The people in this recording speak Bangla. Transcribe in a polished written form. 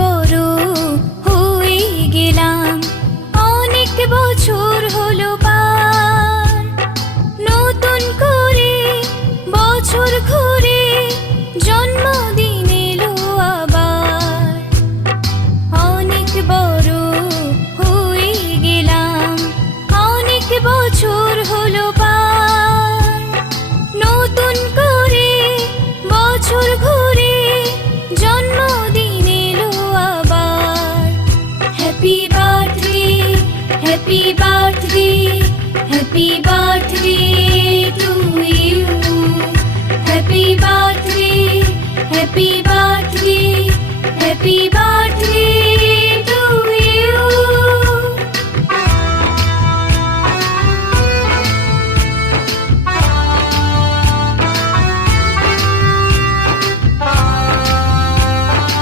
বড় হয়ে গেলাম, অনেক বছর হলো পার। নতুন করে বছর ঘুরে জন্মদিন এলো আবার। অনেক বড় হয়ে গেলাম, অনেক বছর হলো পার। নতুন করে বছর ঘুরে জন্মদিন এলো আবার। Happy birthday, happy birthday, happy birthday to you. Happy birthday, happy birthday,